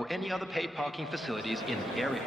or any other paid parking facilities in the area.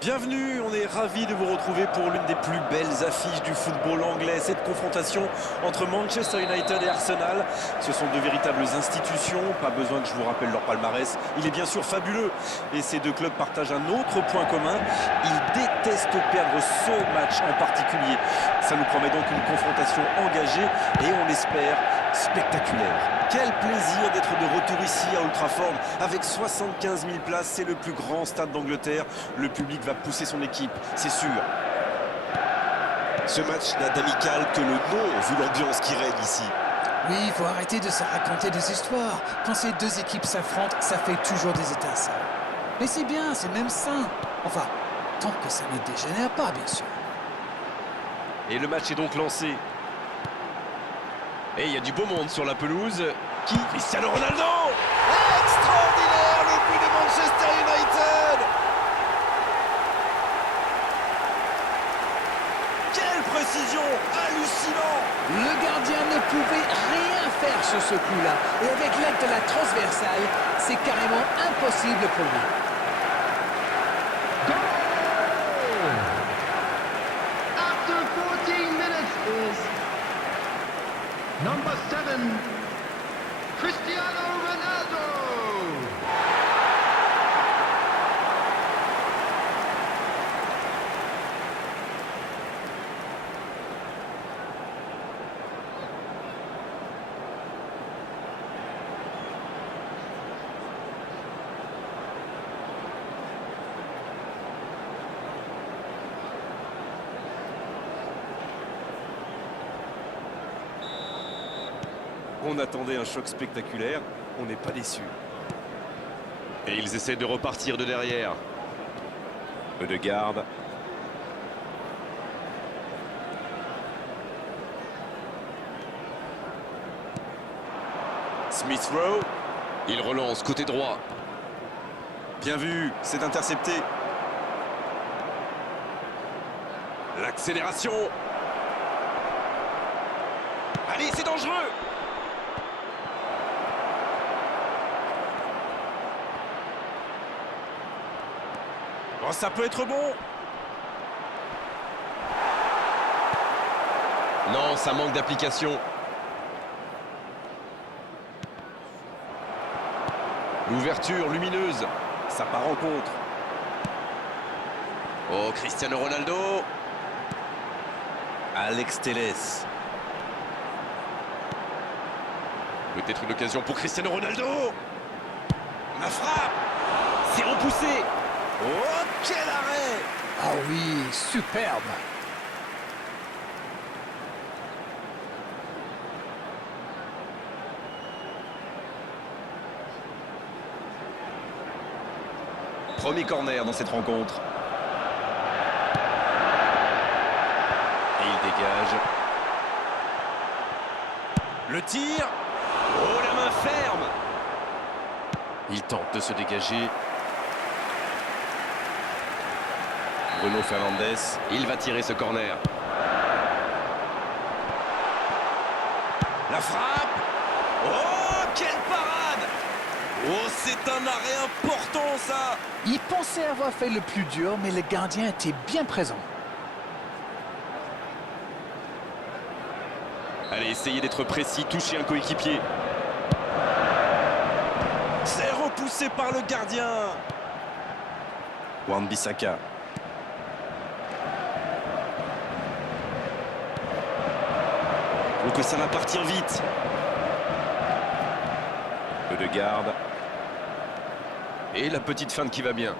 Bienvenue, on est ravis de vous retrouver pour l'une des plus belles affiches du football anglais. Cette confrontation entre Manchester United et Arsenal, ce sont deux véritables institutions, pas besoin que je vous rappelle leur palmarès. Il est bien sûr fabuleux et ces deux clubs partagent un autre point commun, ils détestent perdre ce match en particulier. Ça nous promet donc une confrontation engagée et on l'espère spectaculaire. Quel plaisir d'être de retour ici à Old Trafford avec 75 000 places, c'est le plus grand stade d'Angleterre. Le public va pousser son équipe, c'est sûr. Ce match n'a d'amical que le nom, vu l'ambiance qui règne ici. Oui, il faut arrêter de se raconter des histoires. Quand ces deux équipes s'affrontent, ça fait toujours des étincelles. Mais c'est bien, c'est même sain. Enfin, tant que ça ne dégénère pas, bien sûr. Et le match est donc lancé. Et il y a du beau monde sur la pelouse. Qui? Cristiano Ronaldo! Extraordinaire, le but de Manchester United! Quelle précision! Hallucinant! Le gardien ne pouvait rien faire sur ce coup-là. Et avec l'aide de la transversale, c'est carrément impossible pour lui. After 14 minutes is number 7, Cristiano Ronaldo. On attendait un choc spectaculaire, on n'est pas déçus. Et ils essaient de repartir de derrière. Ødegaard. Smith Rowe. Il relance côté droit. Bien vu, c'est intercepté. L'accélération. Allez, c'est dangereux. Oh, ça peut être bon. Non, ça manque d'application. L'ouverture lumineuse. Ça part en contre. Oh, Cristiano Ronaldo. Alex Telles. Peut-être une occasion pour Cristiano Ronaldo. La frappe. C'est repoussé. Oh, quel arrêt! Ah oui, superbe. Premier corner dans cette rencontre. Et il dégage. Le tir. Oh, la main ferme. Il tente de se dégager. Bruno Fernandes. Il va tirer ce corner. La frappe. Oh, quelle parade! Oh, c'est un arrêt important, ça! Il pensait avoir fait le plus dur, mais le gardien était bien présent. Allez, essayez d'être précis, touchez un coéquipier. C'est repoussé par le gardien. Wan-Bissaka. Que ça va partir vite. Ødegaard. Et la petite feinte qui va bien.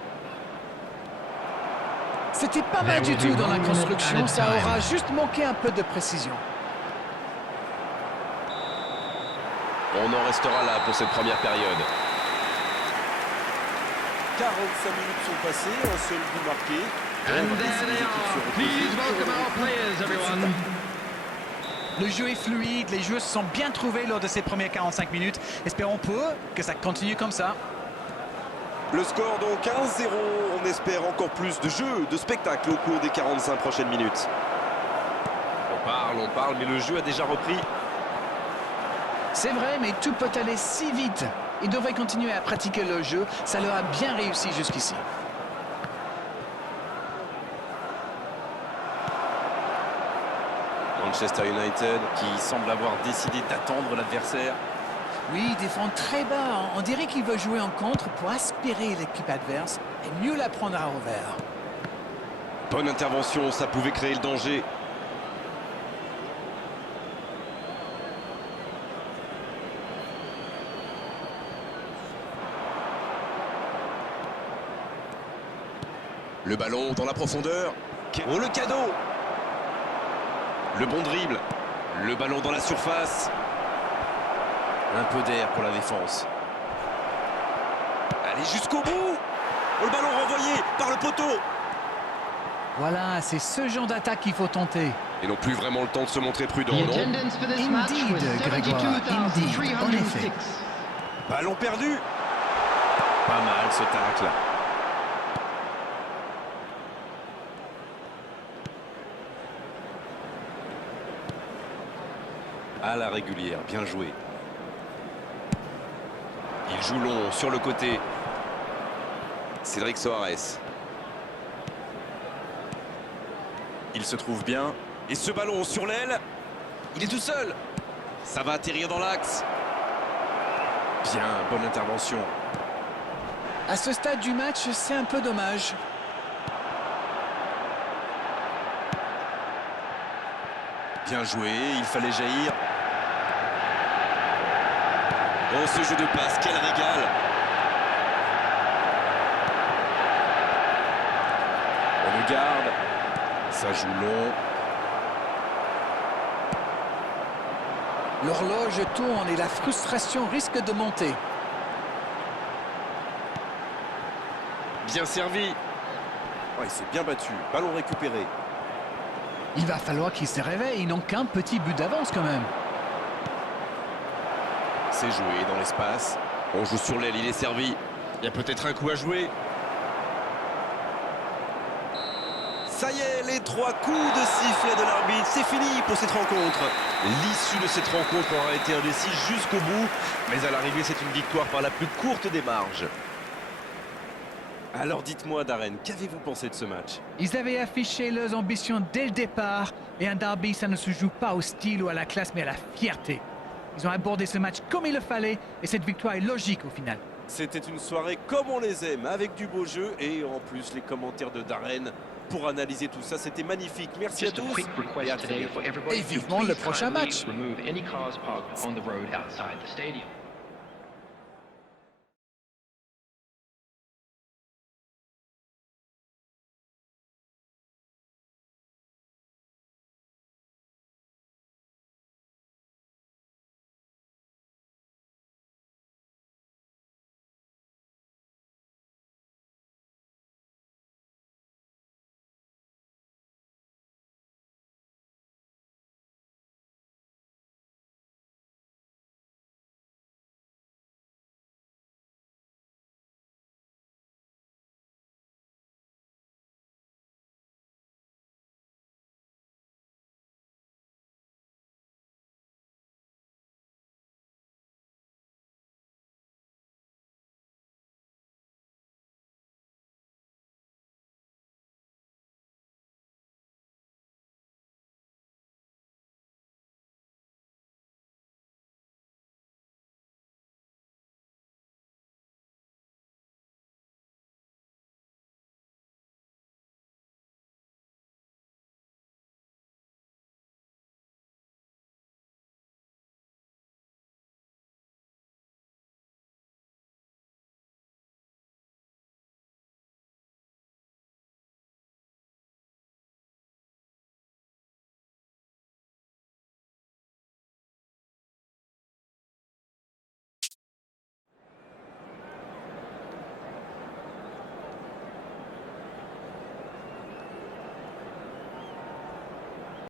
C'était pas mal du tout dans la construction, ça aura juste manqué un peu de précision. On en restera là pour cette première période. 45 minutes sont passées, un seul but marqué. And there they are. Please welcome our players, everyone. Le jeu est fluide, les joueurs se sont bien trouvés lors de ces premières 45 minutes. Espérons pour eux que ça continue comme ça. Le score donc 1-0. On espère encore plus de jeu, de spectacle au cours des 45 prochaines minutes. On parle, mais le jeu a déjà repris. C'est vrai, mais tout peut aller si vite. Ils devraient continuer à pratiquer le jeu. Ça leur a bien réussi jusqu'ici. Manchester United qui semble avoir décidé d'attendre l'adversaire. Oui, ils défendent très bas. On dirait qu'ils veulent jouer en contre pour aspirer l'équipe adverse et mieux la prendre à revers. Bonne intervention, ça pouvait créer le danger. Le ballon dans la profondeur. Oh, le cadeau! Le bon dribble. Le ballon dans la surface. Un peu d'air pour la défense. Allez jusqu'au bout. Oh, le ballon renvoyé par le poteau. Voilà, c'est ce genre d'attaque qu'il faut tenter. Ils n'ont plus vraiment le temps de se montrer prudents, The non? attendance for this match Indeed, was Grégoire, indeed, en effet. 72,306. Ballon perdu. Pas mal ce tacle. À la régulière, bien joué. Il joue long sur le côté. Cédric Soares. Il se trouve bien. Et ce ballon sur l'aile. Il est tout seul. Ça va atterrir dans l'axe. Bien, bonne intervention. À ce stade du match, c'est un peu dommage. Bien joué, il fallait jaillir. Oh, ce jeu de passe, quel régal! On le garde. Ça joue long. L'horloge tourne et la frustration risque de monter. Bien servi. Ouais, il s'est bien battu. Ballon récupéré. Il va falloir qu'ils se réveillent. Ils n'ont qu'un petit but d'avance quand même. C'est joué dans l'espace. On joue sur l'aile, il est servi. Il y a peut-être un coup à jouer. Ça y est, les 3 coups de sifflet de l'arbitre, c'est fini pour cette rencontre. L'issue de cette rencontre aura été indécise jusqu'au bout, mais à l'arrivée, c'est une victoire par la plus courte des marges. Alors dites-moi, Darren, qu'avez-vous pensé de ce match? Ils avaient affiché leurs ambitions dès le départ. Et un derby, ça ne se joue pas au style ou à la classe, mais à la fierté. Ils ont abordé ce match comme il le fallait. Et cette victoire est logique au final. C'était une soirée comme on les aime, avec du beau jeu et en plus les commentaires de Darren pour analyser tout ça. C'était magnifique. Merci à Just a tous quick et à request très today bientôt. for everybody Et to vivement le please prochain kindly match. remove any cars parked on the road outside the stadium.